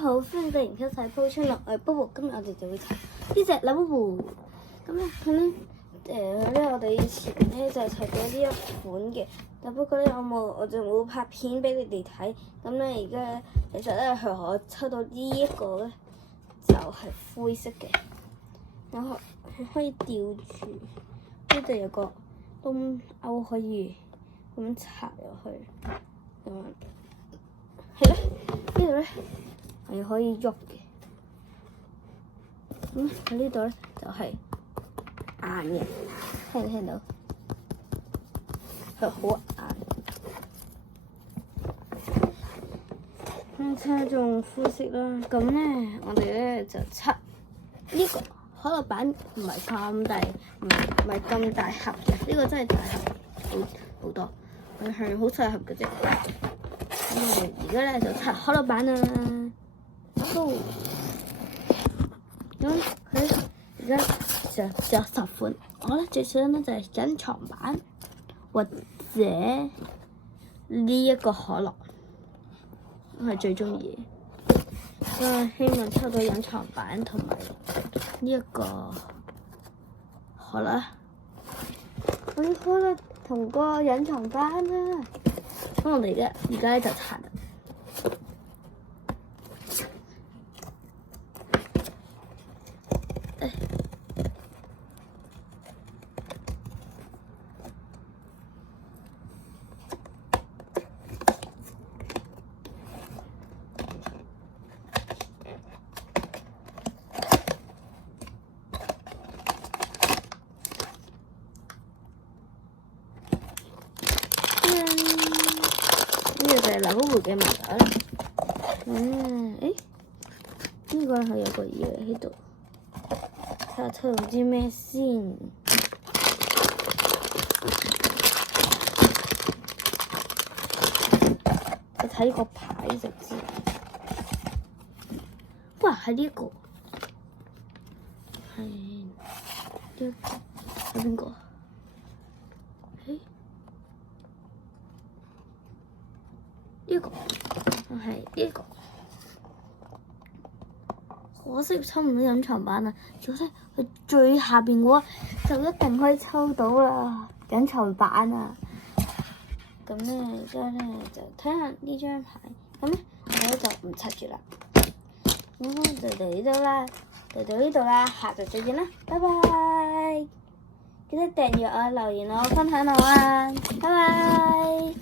好，歡迎嚟收睇鋪出落去，Bobo。今日我哋就會睇呢隻拉布布。咁咧，我哋以前咧就睇過呢一款嘅，但不過咧我就冇拍片俾你哋睇。咁咧而家其實咧我抽到呢一個咧就係灰色嘅，然後佢可以吊住，呢度有個窿勾可以咁插入去，咁樣係咧，呢度咧係可以喐嘅。咁喺呢度咧就係硬嘅，聽唔聽到？佢好硬。咁仲膚色啦，咁咧我哋咧就測呢個可樂板，唔係咁大，唔係咁大盒嘅，呢個真係大盒好多，佢係好細盒嘅啫。咁我哋而家咧就測可樂板啦。咁佢而家就有10款，我咧最想咧就係隱藏版或者呢一個可樂，我係最中意嘅。希望抽到隱藏版同埋呢一個可樂。我啲可樂同個隱藏版啦。咁我哋而家咧就查啦。呢個就係拉布布嘅麻袋啦。呢個係有個嘢喺度，睇下抽到啲咩先。我睇個牌就知。哇，係呢個，係呢個，係邊個？呢個係呢個，可惜抽唔到隱藏版啊！如果喺最下邊嘅話，就一定可以抽到啦，隱藏版啊！咁咧，而家咧就睇下呢張牌，咁咧我咧就唔拆住啦。咁就嚟呢度啦，嚟到呢度啦，下集再見啦，拜拜！記得訂閱我、留言我、分享我啊，拜拜！